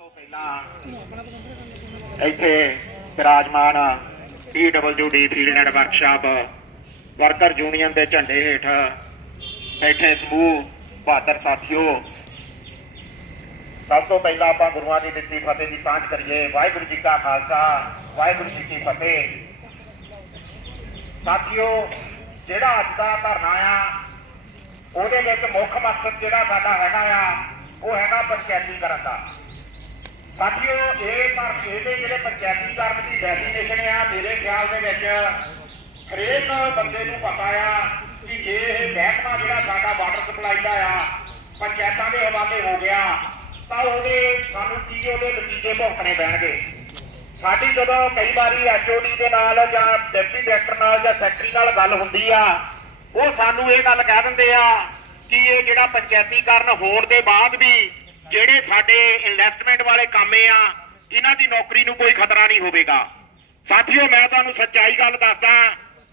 ਤੋਂ ਪਹਿਲਾਂ ਇੱਥੇ ਵਿਰਾਜਮਾਨ PWD field and workshop, worker union ਦੇ ਝੰਡੇ ਹੇਠ ਬੈਠੇ ਸਮੂਹ, ਬਹਾਦਰ ਸਾਥੀਓ। ਸਭ ਤੋਂ ਪਹਿਲਾਂ ਆਪਾਂ ਗੁਰੂਆਂ ਦੀ ਦਿੱਤੀ ਫਤਿਹ ਦੀ ਸਾਂਝ ਕਰੀਏ। ਵਾਹਿਗੁਰੂ ਜੀ ਕਾ ਖਾਲਸਾ, ਵਾਹਿਗੁਰੂ ਜੀ ਕੀ ਫਤਿਹ। ਸਾਥੀਓ, ਜਿਹੜਾ ਅੱਜ ਦਾ ਧਰਨਾ ਆ, ਉਹਦੇ ਵਿੱਚ ਮੁੱਖ ਮਕਸਦ ਜਿਹੜਾ ਸਾਡਾ ਹੈਗਾ ਆ, ਉਹ ਹੈਗਾ ਪੰਚਾਇਤੀ ਪੰਚਾਇਤੀਕਰਨ ਦਾ। ਸਾਥੀਓ, ਇਹ ਪਰ ਇਹਦੇ ਜਿਹੜੇ ਪੰਚਾਇਤੀ ਪੰਚਾਇਤੀਕਰਨ ਦੀ ਡੈਫੀਨੇਸ਼ਨ ਆ, ਮੇਰੇ ਖਿਆਲ ਦੇ ਵਿੱਚ ਹਰੇਕ ਬੰਦੇ ਨੂੰ ਪਤਾ ਆ ਕਿ ਜੇ ਇਹ ਮਹਿਕਮਾ ਜਿਹੜਾ ਸਾਡਾ ਵਾਟਰ ਸਪਲਾਈ ਦਾ ਆ, ਪੰਚਾਇਤਾਂ ਦੇ ਹਵਾਲੇ ਹੋ ਗਿਆ, ਤਾਂ ਉਹਦੇ ਸਾਨੂੰ ਕੀ ਉਹਦੇ ਨਤੀਜੇ ਭੁਗਤਣੇ ਪੈਣਗੇ। ਸਾਡੀ ਜਦੋਂ ਕਈ ਵਾਰੀ ਐਚਓਡੀ ਦੇ ਨਾਲ ਜਾਂ ਡਿਪਟੀ ਡਾਇਰੈਕਟਰ ਨਾਲ ਜਾਂ ਸੈਕਟਰੀ ਨਾਲ ਗੱਲ ਹੁੰਦੀ ਆ, ਉਹ ਸਾਨੂੰ ਇਹ ਗੱਲ ਕਹਿ ਦਿੰਦੇ ਆ ਕਿ ਇਹ ਜਿਹੜਾ ਪੰਚਾਇਤੀਕਰਨ ਹੋਣ ਦੇ ਬਾਅਦ ਵੀ ਜਿਹੜੇ ਸਾਡੇ ਇਨਵੈਸਟਮੈਂਟ ਵਾਲੇ ਕਾਮੇ ਆ, ਇਹਨਾਂ ਦੀ ਨੌਕਰੀ ਨੂੰ ਕੋਈ ਖਤਰਾ ਨਹੀਂ ਹੋਵੇਗਾ। ਸਾਥੀਓ, ਮੈਂ ਤੁਹਾਨੂੰ ਸੱਚਾਈ ਗੱਲ ਦੱਸਦਾ,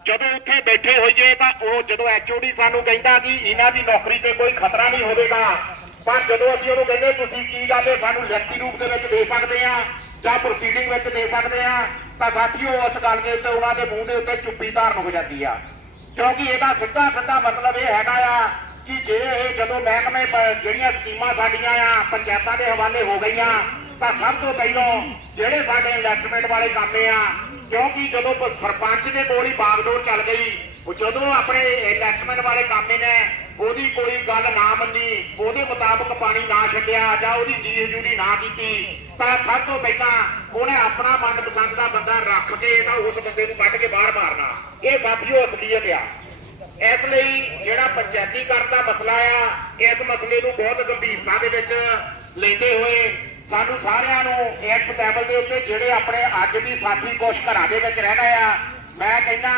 ਜਦੋਂ ਉੱਥੇ ਬੈਠੇ ਹੋਈਏ ਤਾਂ ਉਹ ਜਦੋਂ ਐਚਓਡੀ ਸਾਨੂੰ ਕਹਿੰਦਾ ਕਿ ਇਹਨਾਂ ਦੀ ਨੌਕਰੀ ਤੇ ਕੋਈ ਖਤਰਾ ਨਹੀਂ ਹੋਵੇਗਾ, ਪਰ ਜਦੋਂ ਅਸੀਂ ਉਹਨੂੰ ਕਹਿੰਦੇ, ਤੁਸੀਂ ਕੀ ਗੱਲ ਹੈ ਸਾਨੂੰ ਲਿਖਤੀ ਰੂਪ ਦੇ ਵਿੱਚ ਦੇ ਸਕਦੇ ਆ ਜਾਂ ਪ੍ਰੋਸੀਡਿੰਗ ਵਿੱਚ ਦੇ ਸਕਦੇ ਆ? ਤਾਂ ਸਾਥੀਓ, ਉਸ ਗੱਲ ਦੇ ਉੱਤੇ, ਉਹਨਾਂ ਦੇ ਮੂੰਹ ਦੇ ਉੱਤੇ ਚੁੱਪੀ ਧਾਰਨ ਹੋ ਜਾਂਦੀ ਆ। ਕਿਉਂਕਿ ਇਹਦਾ ਸਿੱਧਾ ਸਿੱਧਾ ਮਤਲਬ ਇਹ ਹੈਗਾ ਆ ਕਿ ਜੇ ਇਹ ਜਦੋਂ ਮਹਿਕਮੇ ਜਿਹੜੀਆਂ ਸਕੀਮਾਂ ਸਾਡੀਆਂ ਆ, ਪੰਚਾਇਤਾਂ ਦੇ ਹਵਾਲੇ ਹੋ ਗਈਆਂ, ਤਾਂ ਸਭ ਤੋਂ ਪਹਿਲਾਂ ਜਿਹੜੇ ਸਾਡੇ ਇਨਵੈਸਟਮੈਂਟ ਵਾਲੇ ਕਾਮੇ ਆ, ਕਿਉਂਕਿ ਜਦੋਂ ਸਰਪੰਚ ਦੇ ਕੋਲ ਹੀ ਬਾਗਡੋਰ ਚੱਲ ਗਈ, ਉਹ ਜਦੋਂ ਆਪਣੇ ਇਨਵੈਸਟਮੈਂਟ ਵਾਲੇ ਕਾਮੇ ਨੇ, ਉਹਦੀ ਕੋਈ ਗੱਲ ਨਾ ਮੰਨੀ, ਉਹਦੇ ਮੁਤਾਬਕ ਪਾਣੀ ਨਾ ਛੱਡਿਆ ਜਾਂ ਉਹਦੀ ਜੀ ਹਜੂਰੀ ਨਾ ਕੀਤੀ, ਤਾਂ ਸਭ ਤੋਂ ਪਹਿਲਾਂ ਉਹਨੇ ਆਪਣਾ ਮਨਪਸੰਦ ਦਾ ਬੰਦਾ ਰੱਖ ਕੇ ਤਾਂ ਉਸ ਬੰਦੇ ਨੂੰ ਕੱਢ ਕੇ ਬਾਹਰ ਮਾਰਨਾ। ਇਹ ਸਾਥੀਓ ਅਸਲੀਅਤ ਆ। ਇਸ ਲਈ ਜਿਹੜਾ ਪੰਚਾਇਤੀ ਕਰਨ ਦਾ ਮਸਲਾ ਆ, ਇਸ ਮਸਲੇ ਨੂੰ ਬਹੁਤ ਗੰਭੀਰਤਾ ਦੇ ਵਿੱਚ ਲੈਂਦੇ ਹੋਏ ਸਾਨੂੰ ਸਾਰਿਆਂ ਨੂੰ ਇਸ ਲੈਵਲ ਦੇ ਉੱਤੇ ਜਿਹੜੇ ਆਪਣੇ ਅੱਜ ਵੀ ਸਾਥੀ ਕੁਛ ਘਰਾਂ ਦੇ ਵਿੱਚ ਰਹਿ ਗਏ ਆ, ਮੈਂ ਕਹਿੰਦਾ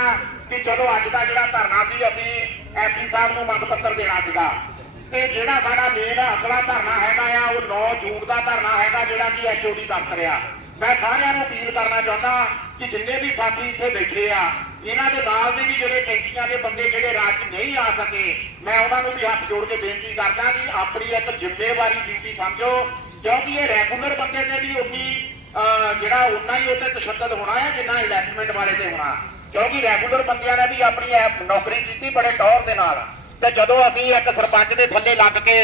ਕਿ ਚਲੋ ਅੱਜ ਦਾ ਜਿਹੜਾ ਧਰਨਾ ਸੀ, ਅਸੀਂ ਐਸੀ ਸਾਹਿਬ ਨੂੰ ਮੰਗ ਪੱਤਰ ਦੇਣਾ ਸੀਗਾ। ਤੇ ਜਿਹੜਾ ਸਾਡਾ ਮੇਨ ਅਗਲਾ ਧਰਨਾ ਹੈਗਾ ਆ, ਉਹ 9 ਜੂਨ ਦਾ ਧਰਨਾ ਹੈਗਾ, ਜਿਹੜਾ ਕਿ ਐਚਓਡੀ ਦਫ਼ਤਰ ਆ। ਮੈਂ ਸਾਰਿਆਂ ਨੂੰ ਅਪੀਲ ਕਰਨਾ ਚਾਹੁੰਦਾ ਕਿ ਜਿੰਨੇ ਵੀ ਸਾਥੀ ਇੱਥੇ ਬੈਠੇ ਆ ਇਹਨਾਂ ਦੇ ਨਾਲ ਦੇ ਵੀ ਜਿਹੜੇ ਟੈਂਕੀਆਂ ਦੇ ਬੰਦੇ ਜਿਹੜੇ ਰਾਜ 'ਚ ਨਹੀਂ ਆ ਸਕੇ ਮੈਂ ਉਹਨਾਂ ਨੂੰ ਵੀ ਹੱਥ ਜੋੜ ਕੇ ਬੇਨਤੀ ਕਰਦਾ ਕਿ ਆਪਣੀ ਇੱਕ ਜ਼ਿੰਮੇਵਾਰੀ ਡਿਊਟੀ ਸਮਝੋ ਕਿਉਂਕਿ ਇਹ ਰੈਗੂਲਰ ਬੰਦੇ ਤੇ ਵੀ ਉਨੀ ਅਹ, ਜਿਹੜਾ ਉਨਾ ਹੀ ਉੱਤੇ ਤਸ਼ੱਦਦ ਹੋਣਾ ਹੈ ਜਿੰਨਾ ਇਨਵੈਸਟਮੈਂਟ ਵਾਲੇ ਤੇ ਹੋਣਾ। ਕਿਉਂਕਿ ਰੈਗੂਲਰ ਬੰਦਿਆਂ ਨੇ ਵੀ ਆਪਣੀ ਨੌਕਰੀ ਕੀਤੀ ਬੜੇ ਟੌਰ ਦੇ ਨਾਲ। ਤੇ ਜਦੋਂ ਅਸੀਂ ਇੱਕ ਸਰਪੰਚ ਦੇ ਥੱਲੇ ਲੱਗ ਕੇ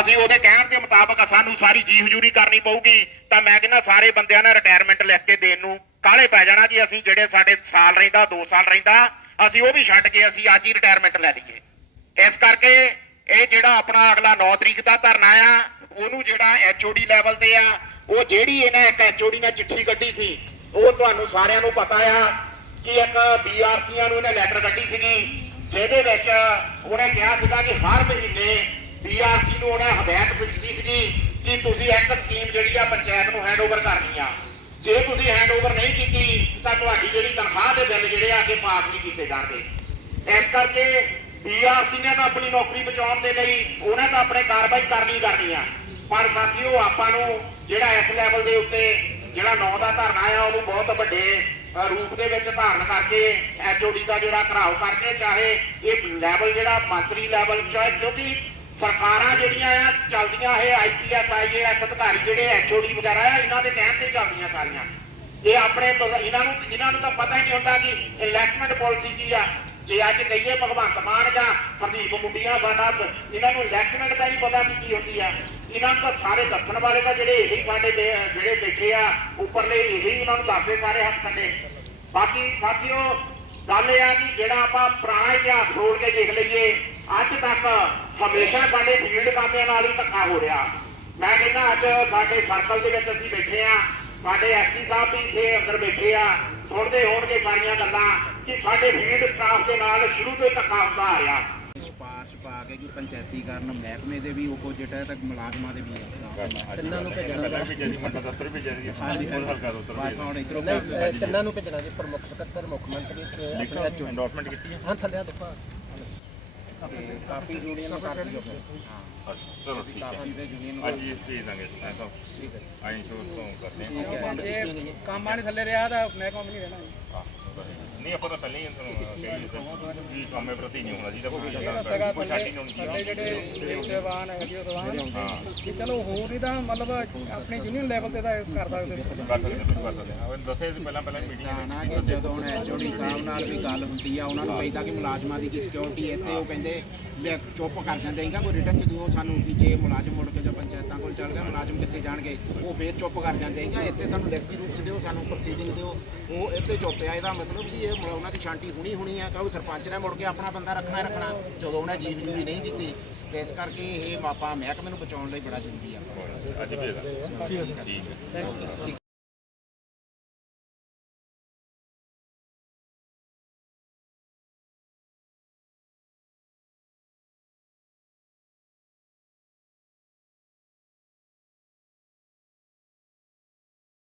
ਅਸੀਂ ਉਹਦੇ ਕਹਿਣ ਦੇ ਮੁਤਾਬਕ ਸਾਨੂੰ ਸਾਰੀ ਜੀ ਹਜੂਰੀ ਕਰਨੀ ਪਊਗੀ, ਤਾਂ ਮੈਂ ਕਹਿੰਦਾ ਸਾਰੇ ਬੰਦਿਆਂ ਨੇ ਰਿਟਾਇਰਮੈਂਟ ਲਿਖ ਕੇ ਦੇਣ ਨੂੰ ਕਾਲੇ ਪੈ ਜਾਣਾ ਜੀ ਅਸੀਂ, ਜਿਹੜੇ ਸਾਡੇ ਸਾਲ ਰਹਿੰਦਾ 2 ਸਾਲ ਰਹਿੰਦਾ, ਅਸੀਂ ਉਹ ਵੀ ਛੱਡ ਕੇ ਅਸੀਂ ਅੱਜ ਹੀ ਰਿਟਾਇਰਮੈਂਟ ਲੈ ਲਈਏ। ਇਸ ਕਰਕੇ ਇਹ ਜਿਹੜਾ ਆਪਣਾ ਅਗਲਾ 9 ਤਰੀਕ ਦਾ ਧਰਨਾ ਆ, ਉਹਨੂੰ ਜਿਹੜਾ ਐਚਓਡੀ ਲੈਵਲ ਤੇ ਆ, ਉਹ ਜਿਹੜੀ ਇਹਨੇ ਇੱਕ ਐਚਓਡੀ ਨੇ ਚਿੱਠੀ ਕੱਢੀ ਸੀ, ਉਹ ਤੁਹਾਨੂੰ ਸਾਰਿਆਂ ਨੂੰ ਪਤਾ ਆ ਕਿ ਇੱਕ ਬੀਆਰਸੀਆਂ ਨੂੰ ਇਹਨੇ ਲੈਟਰ ਕੱਢੀ ਸੀਗੀ। ਜਿਹਦੇ ਵਿੱਚ ਉਹਨੇ ਕਿਹਾ ਸੀਗਾ ਕਿ ਹਰ ਮਹੀਨੇ ਬੀਆਰਸੀ ਨੂੰ ਉਹਨੇ ਹਦਾਇਤ ਦਿੱਤੀ ਸੀਗੀ ਕਿ ਤੁਸੀਂ ਇੱਕ ਸਕੀਮ ਜਿਹੜੀ ਆ ਪੰਚਾਇਤ ਨੂੰ ਹੈਂਡਓਵਰ ਕਰਨੀ ਆ। ਜੇ ਤੁਸੀਂ ਹੈਂਡਓਵਰ ਨਹੀਂ ਕੀਤੀ, ਤਾਂ ਤੁਹਾਡੀ ਜਿਹੜੀ ਤਨਖਾਹ ਦੇ ਬਿੱਲ ਜਿਹੜੇ ਆ ਅੱਗੇ ਪਾਸ ਨਹੀਂ ਕੀਤੇ ਜਾਣਗੇ। ਇਸ ਕਰਕੇ ਬੀਆਰਸੀ ਨੇ ਤਾਂ ਆਪਣੀ ਨੌਕਰੀ ਬਚਾਉਣ ਦੇ ਲਈ ਉਹਨੇ ਤਾਂ ਆਪਣੇ ਕਾਰਵਾਈ ਕਰਨੀ ਕਰਨੀ ਆ। ਪਰ ਸਾਥੀਓ, ਆਪਾਂ ਨੂੰ ਜਿਹੜਾ ਇਸ ਲੈਵਲ ਦੇ ਉੱਤੇ ਜਿਹੜਾ ਨੌ ਦਾ ਧਰਨਾ ਆ, ਉਹਨੂੰ ਬਹੁਤ ਵੱਡੇ ਰੂਪ ਦੇ ਵਿੱਚ ਧਾਰਨ ਕਰਕੇ ਐਚਓਡੀ ਦਾ ਜਿਹੜਾ ਘਰਾਓ ਕਰਕੇ ਚਾਹੇ ਇਹ ਲੈਵਲ ਜਿਹੜਾ ਮੰਤਰੀ ਲੈਵਲ ਚਾਹੇ ਕਿਉਂਕਿ ਸਰਕਾਰਾਂ ਜਿਹੜੀਆਂ ਆ, ਚੱਲਦੀਆਂ ਇਹ ਆਈਪੀਐਸ ਆਈਏਐਸ ਅਧਿਕਾਰੀ ਜਿਹੜੇ ਐਚਓਡੀ ਵਗੈਰਾ ਆ, ਇਹਨਾਂ ਦੇ ਕਹਿਣ ਤੇ ਚੱਲਦੀਆਂ ਸਾਰੀਆਂ। ਇਹ ਆਪਣੇ ਇਹਨਾਂ ਨੂੰ ਇਹਨਾਂ ਨੂੰ ਤਾਂ ਪਤਾ ਹੀ ਨਹੀਂ ਹੁੰਦਾ ਕਿ ਇਨਵੈਸਟਮੈਂਟ ਪਾਲਿਸੀ ਕੀ ਆ। ਜੇ ਅੱਜ ਕਹੀਏ ਭਗਵੰਤ ਮਾਨ ਜਾਂ ਹਰਦੀਪ ਮੁੰਡੀਆਂ ਸਾਡਾ ਇਹਨਾਂ ਨੂੰ ਇਨਵੈਸਟਮੈਂਟ ਦਾ ਨਹੀਂ ਪਤਾ ਕਿ ਕੀ ਹੁੰਦੀ ਆ। ਇਹਨਾਂ ਨੂੰ ਸਾਰੇ ਦੱਸਣ ਵਾਲੇ ਤਾਂ ਜਿਹੜੇ ਇਹੀ ਸਾਡੇ ਜਿਹੜੇ ਬੈਠੇ ਆ, ਉੱਪਰਲੇ ਇਹੀ ਉਹਨਾਂ ਨੂੰ ਦੱਸਦੇ ਸਾਰੇ ਹੱਥ ਕੱਢੇ ਬਾਕੀ ਸਾਥੀਓ, ਗੱਲ ਇਹ ਆ ਕਿ ਜਿਹੜਾ ਆਪਾਂ ਪੁਰਾਣਾ ਇਤਿਹਾਸ ਫਰੋਲ ਕੇ ਦੇਖ ਲਈਏ, ਅੱਜ ਤੱਕ ਹਮੇਸ਼ਾ ਸਾਡੇ ਫੀਲਡ ਕਾਮਿਆਂ ਨਾਲ ਹੀ ਧੱਕਾ ਹੋ ਰਿਹਾ। ਮੈਂ ਕਹਿੰਦਾ ਅੱਜ ਸਾਡੇ ਸਰਕਲ ਦੇ ਵਿੱਚ ਅਸੀਂ ਬੈਠੇ ਆ ਸਾਡੇ ਐਸਸੀ ਸਾਹਿਬ ਵੀ ਇੱਥੇ ਅੰਦਰ ਬੈਠੇ ਆ ਸੁਣਦੇ ਹੋਣਗੇ ਸਾਰੀਆਂ ਗੱਲਾਂ ਕਿ ਸਾਡੇ ਫੀਲਡ ਸਟਾਫ ਦੇ ਨਾਲ ਸ਼ੁਰੂ ਤੋਂ ਧੱਕਾ ਹੁੰਦਾ ਆ ਰਿਹਾ। ਪਾਸ ਪਾ ਕੇ ਕਿ ਪੰਚਾਇਤੀਕਰਨ ਮਹਿਕਮੇ ਦੇ ਵੀ ਆਪੋਜੀਟ ਹੈ ਤੇ ਮੁਲਾਜ਼ਮਾਂ ਦੇ ਵੀ ਹੈ। ਤਿੰਨਾਂ ਨੂੰ ਭੇਜਣਾ ਪਹਿਲਾਂ ਵੀ ਜੈਸੀ ਮੰਡਾ ਦਫ਼ਤਰ ਵੀ ਜਾਰੀ ਹਾਂਜੀ ਬਹੁਤ ਹਲਕਾ ਦਫ਼ਤਰ ਬਸ ਹੁਣ ਇਧਰੋਂ ਨਹੀਂ, ਅਹ ਤਿੰਨਾਂ ਨੂੰ ਭੇਜਣਾ ਜੀ ਪ੍ਰਮੁੱਖ ਸਕੱਤਰ ਮੁੱਖ ਮੰਤਰੀ ਤੇ ਆਪਣੇ ਲਿਖੋ ਐਚਓ ਐਂਡੋਰਸਮੈਂਟ ਕੀਤੀ ਹੈ ਹਾਂ ਥੱਲੇ ਆ ਦੇਖੋ। ਤੇ ਕਾਫੀ ਯੂਨੀਅਨ ਨੂੰ ਕਰ ਦਿਓ ਹਾਂ। ਅੱਛਾ, ਚਲੋ ਠੀਕ ਹੈ। ਕਾਫੀ ਦੇ ਯੂਨੀਅਨ ਨੂੰ। ਅੱਜ ਹੀ ਭੇਜ ਦਾਂਗੇ ਐਂ ਤਾਂ ਠੀਕ ਹੈ। ਆਈ ਸ਼ੋਰ ਤੋਂ ਕਰਦੇ ਹਾਂ। ਕੰਮ ਆਣੇ ਥੱਲੇ ਰਿਹਾ ਤਾਂ ਵੀ ਨਹੀਂ ਰਹਿਣਾ। ਨਹੀਂ ਆਪਾਂ ਤਾਂ ਪਹਿਲਾਂ ਹੀ ਤੁਹਾਨੂੰ ਕਹਿੰਦੇ ਸੀ ਕੰਮ ਪ੍ਰਤੀ ਨਹੀਂ ਹੋਣਾ ਚਾਹੀਦਾ ਕੋਈ ਸਗਾ ਕੋਈ ਛਾਟੀ ਨਹੀਂ ਥੱਲੇ ਜਿਹੜੇ ਦੇਵਸੇਵਾਨ ਹੈ ਜੀ ਸਵਾਨ ਕਿ ਚਲੋ ਹੋਰ ਨਹੀਂ ਤਾਂ ਮਤਲਬ ਆਪਣੀ ਯੂਨੀਅਨ ਲੈਵਲ ਤੇ ਤਾਂ ਕਰ ਸਕਦੇ ਕਰ ਸਕਦੇ ਕਰ ਸਕਦੇ ਹਾਂ ਉਹ ਦੱਸੇ ਸੀ ਪਹਿਲਾਂ ਪਹਿਲਾਂ ਮੀਟਿੰਗ ਕਿ ਜਦੋਂ ਹੁਣ ਐਚਓਡੀ ਸਾਹਿਬ ਨਾਲ ਵੀ ਗੱਲ ਹੁੰਦੀ ਆ ਉਹਨਾਂ ਨੂੰ ਕਹਿੰਦਾ ਕਿ ਮੁਲਾਜ਼ਮਾਂ ਦੀ ਕੀ ਸਿਕਿਉਰਿਟੀ ਹੈ ਤੇ ਉਹ ਕਹਿੰਦੇ ਲੈ ਚੁੱਪ ਕਰ ਜਾਂਦੇ। ਹੈਗਾ ਕੋਈ ਰਿਟਰਨ ਚ ਦਿਓ ਸਾਨੂੰ ਕਿ ਜੇ ਮੁਲਾਜ਼ਮ ਮੁੜ ਕੇ ਜੋ ਪੰਚਾਇਤਾਂ ਕੋਲ ਚੱਲ ਗਿਆ ਮੁਲਾਜ਼ਮ ਕਿੱਥੇ ਜਾਣਗੇ ਉਹ ਫੇਰ ਚੁੱਪ ਕਰ ਜਾਂਦੇ। ਹੈਗਾ ਇੱਥੇ ਸਾਨੂੰ ਲਿਖਤੀ ਰੂਪ ਚ ਦਿਓ ਸਾਨੂੰ ਪ੍ਰੋਸੀਡਿੰਗ ਦਿਓ। ਉਹ ਇੱਥੇ ਚੁੱਪ ਆ ਇਹਦਾ ਮਤਲਬ ਕਿ ਇਹ ਉਹਨਾਂ ਦੀ ਸ਼ਾਂਤੀ ਹੁਣੀ ਹੁਣੀ ਆ ਕਿਉਂਕਿ ਸਰਪੰਚ ਨੇ ਮੁੜ ਕੇ ਆਪਣਾ ਬੰਦਾ ਰੱਖਣਾ ਰੱਖਣਾ ਜਦੋਂ ਉਹਨੇ ਜੀਵ ਜੂਰੀ ਨਹੀਂ ਦਿੱਤੀ ਤੇ ਇਸ ਕਰਕੇ ਇਹ ਆਪਾਂ ਮਹਿਕਮੇ ਨੂੰ ਬਚਾਉਣ ਲਈ ਬੜਾ ਜ਼ਰੂਰੀ ਆ। ਅੱਜ ਭੇਜ ਦਾਂਗੇ ਠੀਕ ਹੈ।